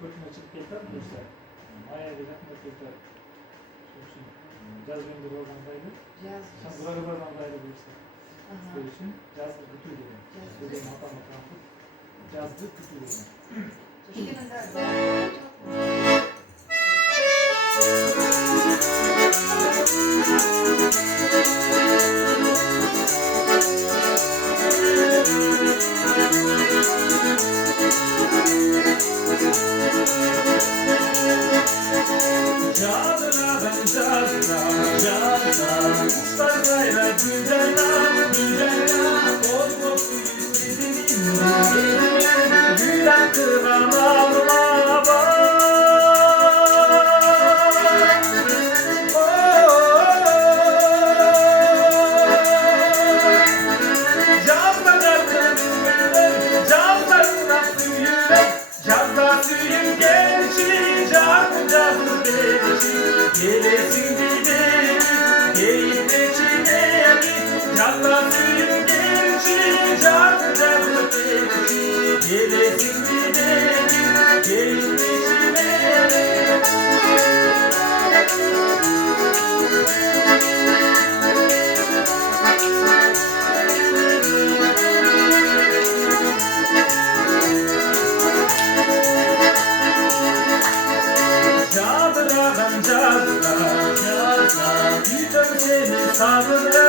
Kötüne çıkıp yeter dursa. Maya bir rakmet yeter. Çünkü caz gönderi oradan kaydı. Sen buraya kadar kaydı bu işte. Bu için cazlı kutu gibi. Dediğim hata cazlı kutu gibi. Cazla ben cazla ustayla güzel olmak istediğim gülen kınalarıma bak. Cazla nasıl yürek, cazla suyun gençliği, cazlı gelesin gidelim, gelip içine git. Cazla suyun gençliği, cazlı gelesin gidelim, gelip içine git. Cazla, bir dön seni sabırla.